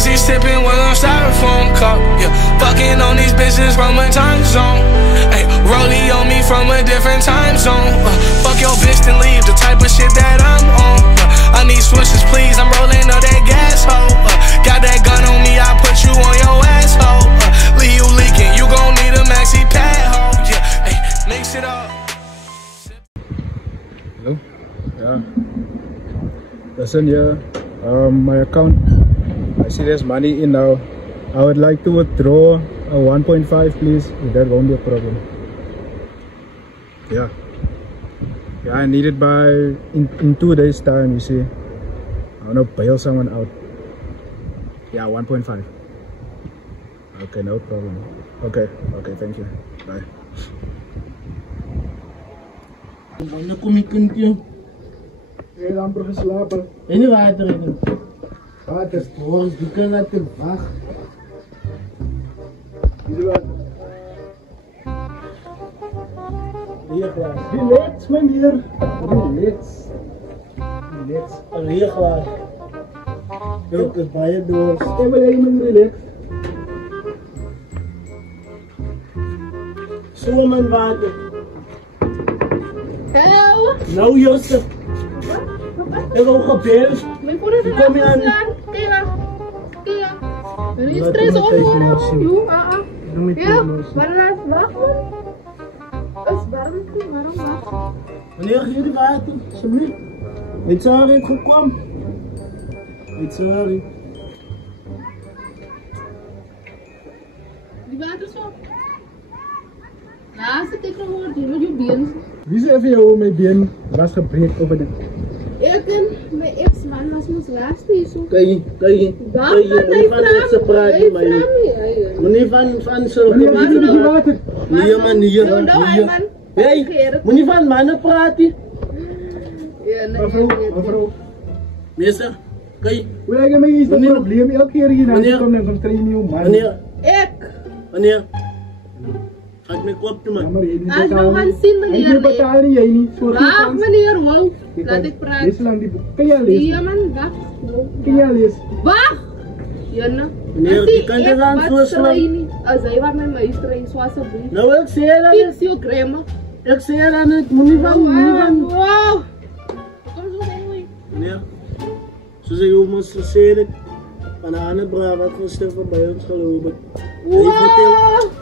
Hennessy sipping with a styrofoam cup. Yeah, fucking on these bitches from a time zone. Ay, rollie on me from a different time zone. Fuck your bitch and leave, the type of shit that I'm on. I need switches, please. I'm rolling up that gas hole. Got that gun on me, I put you on your asshole. Leave you leaking, you gon' need a maxi pad hole. Yeah, ay, mix it up. Hello? Yeah. Listen here. My account. I see there's money in now. I would like to withdraw a 1.5, please. That won't be a problem. Yeah. Yeah, I need it by in 2 days time, you see. I wanna bail someone out. Yeah, 1.5. Okay, no problem. Okay, thank you. Bye. Dan kom ik een keer. Hey, dan probeer slapen. En niet water in. Water. Boris, die kan dat te wacht. Is water? Hier klaar. Relax, meneer. Relax. Hier klaar. Ik heb bij door. Even relax. Zo mijn water. Hello? Nou, Josef. Ik heb ook gebeld. Mijn moeder is Kom je aan? Kijk. Wil je stress ophoren? Joe, Ja, waarom wacht man? Het is warm, waarom wacht? Wanneer ga je die water? Alsjeblieft. Weet je waar ik gekomen? Weet je waar ik? Die water is op. Laatste tik gehoord, je moet je been. Wie is even jou mijn been was gebreekt over de... Ik en mijn ex-man was ons laatste hier zo. Kijk je. Wacht man, hij vraagt me. Meneer van zo. Meneer, wat is die water? Nee man, nee. man. Hey, moet je van mannen praten? Ja, nee. Mevrouw. Meester, kijk. Hoe lijkt mij is het probleem? Elke keer hier naar komt en dan krijg je nieuw man. Wanneer? Gaat me kop te man. Als we gaan zien meneer. Ik betaal jij niet. Wacht meneer, wow. Laat ik praten. Lees lang die boek. Kan jij lezen? Ja man, wacht. Kan jij lezen? Wacht! Janne. Meneer, die kan je aan zo slaan. Als hij waar mijn meester is, zoals ze doen. Nou, ik zei dat. Hier zie je crème. Ik zei dat niet. Moet niet van. Wow! Kom zo zijn we. Meneer, zo zeg je ons gezegd. Van een andere braaf wat voor Stefan bij ons gelopen. Wow!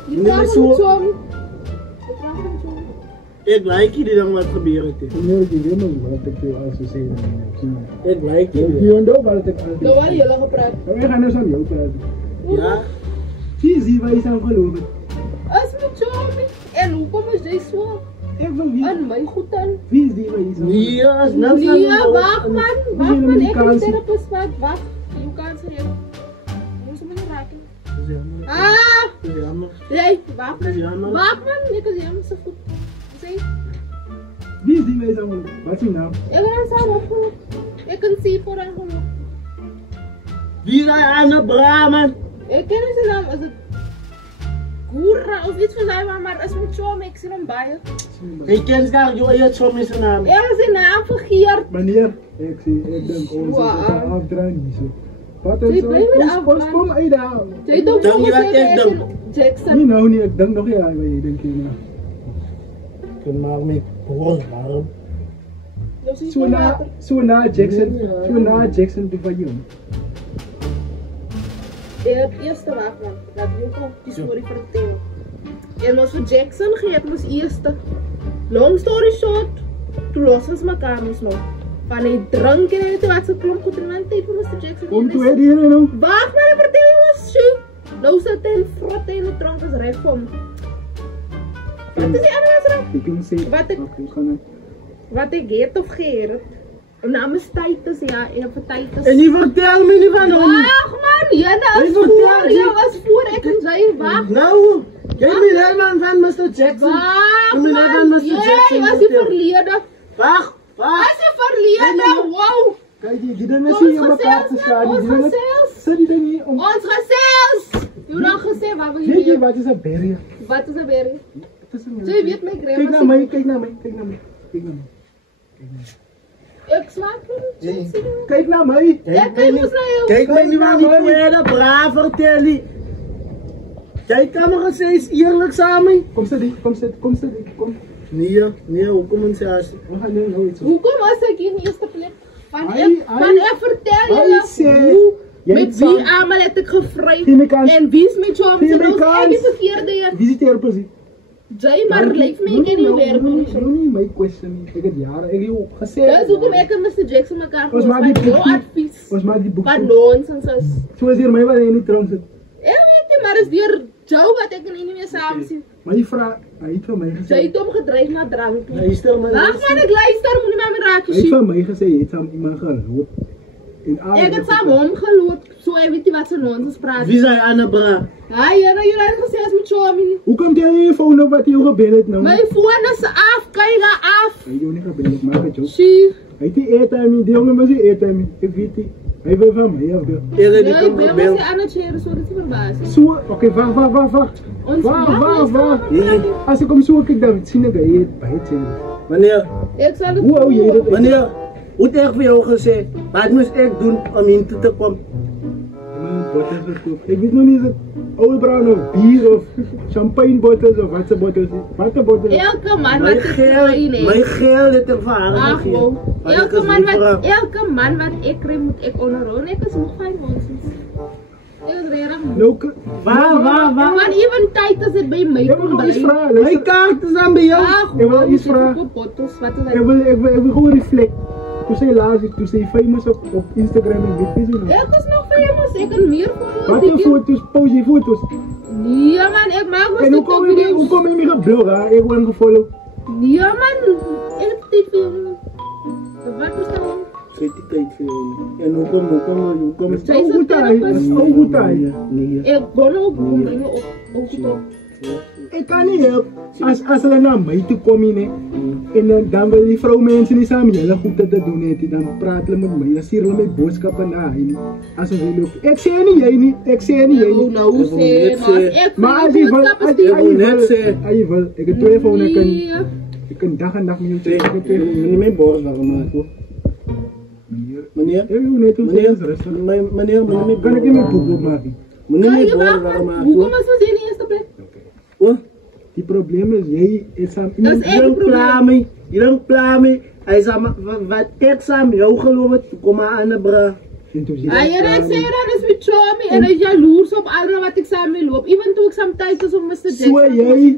Je vraagt hem zo. Ik like je dan wat gebeurt. Meneer, ik weet nog wat ik veel als ze zeggen. Ik like je. Je weet ook wat ik altijd... Nou, waar jullie gepraat? We gaan dus aan jou praten. Ja? Zie waar je aan gelopen. Als met zo. En hoe kom je zo? Ik wil wie? Aan mij goed dan. Wie is die waar je aan? Nee, als nou Nee, wacht man. Wacht man, ik ben therapeut. Wacht. Je kan ze hier. Moet ze me niet raken. Jammer. Nee, wacht man. Jammer. Wacht man, ik is jammer zo goed. Zie. Wie is die waar je aan? Wat is je naam? Ik ben samen opgelopen. Ik kan zien voor een geloof. Wie is aan de bramen? Ik ken zijn naam. Is het Goera of iets van zijn, maar als het zo ik zie hem bij je. Ik ken graag je zo met zijn naam. Ik heb zijn naam vergeerd. Meneer, ik denk onze afdraaien niet zo. Wat is zo? Kom uit de haal. Jij doet Dan je wat ik denk. Jackson. Nee, nou niet. Ik denk nog ja, waar je denkt hier nou. Ik kan maar mee horen, waarom? Zo na Jackson die van jou. Het eerste wapen, dat je ook die story vertellen. En als we Jackson geeft, was eerste. Long story short, toen lossen ze elkaar dus nog. Van hij drank en hij wat ze klomp goed in mijn tijd van Mr. Jackson. Kom toe hier nou. Wacht maar, vertel was zo. Nou zit hij in frot in de drank als rijp van. Wat is die andere naam? Ik kan zeggen. Wat ik heet of geert. Naam is Titus, ja, even Titus. En je vertel me niet van hem. Wacht man, jij was voor, ik en zij, wacht. Nou, jij bent helemaal van Mr. Jackson. Wacht man, jij was je verleden. Wacht. Was je verleden, wow. Kijk, die dingen zie je elkaar te slaan. Ons gezels. Zet die dingen niet om. Ons gezels. Je dan gezegd, waar wil je Weet je wat is een berry? Wat is een berry? Zij weet mijn crème. Kijk naar mij. Ik smaak niet. Kijk naar mij. Ja, kijk eens naar jou. Kijk mij niet aan die tweede, braaf, vertel die. Jij kan nog eens eerlijk samen. Kom zitten, kom. Nee, hoe kom je zelfs? We gaan nu nog iets. Hoe kom was ik in de eerste plek? Van Ai, ik vertel je hoe, met wie allemaal heb ik gevraagd. En wie is met jou? Ze doen eigenlijk verkeerde je. Wie zit hier precies? Jij maar leef me in die werk. Niet mijn question. Ik heb jaren, ik heb ook gezegd. Dus hoe kom ik en Mr. Jackson elkaar Was gewoon maar van die jouw boek. advies? Was maar die boek. Van nonsens. Zo is hier mij wat je niet trouwens zit. Ik weet niet, maar is die jou wat ik niet meer samen zie. Maar die vraag, hij heeft van mij Zij gezegd. heeft hem gedreigd naar drank toe. Luister maar. Wacht maar, ik luister, moet niet met me raken Hij heeft zien. van mij gezegd, je hebt aan iemand geloot. Ik heb samen omgeloot, zo hij weet niet wat ze nonsens praten. Wie zei Anna Bra? Ja, jullie hebben gezegd als met jou, mini. Hoe komt jij je phone op wat je gebeld hebt nou? Mijn phone is af, kijk af. Hij heeft niet gebeld, maak het joh. Zie. Hij heeft die airtime, die jongen was die airtime. Ik weet die. Hij wil van mij af. Eerder die Nee, komt ik ben gebeld. wel aan het sharen, zo dat ze verbazen. Zo, oké, wacht. Ons Wacht. Nee. Als ik hem zo kijk, dan zie ik dat je het bij het zegt. Wanneer? Ik zal het Hoe hou je dat? Wanneer? Hoe het echt voor jou gezegd? Wat moest ik doen om in te komen? Ik weet nog niet, is het oude bruin of bier of champagne bottles of wat voor bottles? Wat voor bottles? elke man wat Mijn ik krijg, mijn geld heeft er voor haar ach gegeven. wow. Maar ik is niet voor haar. Elke man wat ik krijg, moet ik onderhouden. Ik is nog fijn nonsens. Ik is redelijk moe. Nou, Waar? Maar even tijd is het bij mij. ik wil nog iets vragen. Mijn Luister. kaart is aan bij jou. Ach Ik wil wow, iets zit vragen. op bottles, wat is Ik dat? wil gewoon reflect. Toen zei laatst, toen zei famous op Instagram en weet je zo. Ik is nog famous, ik kan meer Wat foto's. voor foto's? Post je foto's? Nee man, ik maak En hoe wel kom je video's. niet gebloggen? Hè? Ik word gefollow. Nee man, ik heb tijd voor jou. Wat is dat? Zet die tijd voor jou. En hoe kom Dat is ook goed uit. Dat is ook goed uit. Nee. Ik ben ook brengen op top. Ik kan niet helpen. Als ze naar mij toe komen, hè, en dan wil die vrouw mensen niet samen heel goed dat doen, hè, dan praten ze met mij, dan sturen ze mij boodschappen naar hen. Als ze willen. Ik zeg niet jij niet, Nou, hoe zeg ik Maar als je wil, als je wil, ik heb twee van ik kan dag en nacht met je zeggen. Meneer, mijn borst waarom maken hoor. Meneer? Meneer, Kan ik niet meer boek opmaken? meneer, Kan mijn je borst wachten? waarom maken Hoe hoor. kom ik zo in de eerste plek? Hoor? Die probleem is, jij is aan Dat is echt Je een bent klaar mee. Je bent klaar mee. Hij zei, wat ik samen jou geloof, kom maar aan de bra. Ah, ja, ik zeg dat is met Tommy en hij is jaloers op anderen wat ik samen loop. Even toen ik samen tijd was op Mr. Jackson. Zo jij,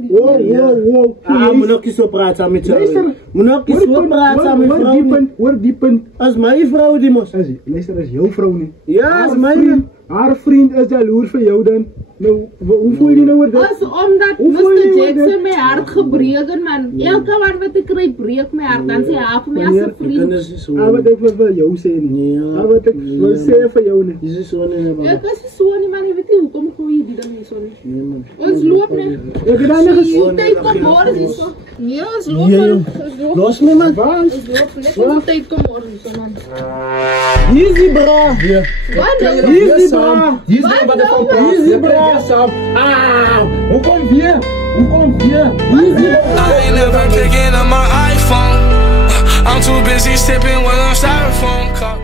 wow. Ah, moet nog eens zo praten met jou. Luister. Moet nog eens zo praten met vrouw. Hoor die punt. Als mijn vrouw die moest. Luister, dat is jouw vrouw niet. Ja, als mijn. Haar vriend is jaloers van jou dan. Nou, hoe voel je je nou over dat? Als omdat Hoe voel je Mr. je Jackson mijn hart gebreken, man. Elke man wat ik krijg, breekt mijn hart. Dan zei hij voor mij als een vriend. Ah, wat ik wil jou zeggen. Ja. Ah, wat ik wil zeggen van jou niet. Die is zo niet hebben. Ik is zo niet, man. Je weet niet hoekom gooi je die dan niet zo niet. Nee, man. Ons loopt niet. Heb je daar nog eens? Uw tijd komt morgen is zo. Nee, ons loopt Ja, man. joh. Ons loopt. Los me, man. Waar? Ons loopt niet. Ons tijd komt morgen is zo, man. Easy, bra. Wat nou? Easy, bra. Hier Wat zijn we de nou, van man? Hier brengen samen. Ah, hoe kom je? I ain't never picking up my iPhone. I'm too busy sipping when I'm styrofoam cup.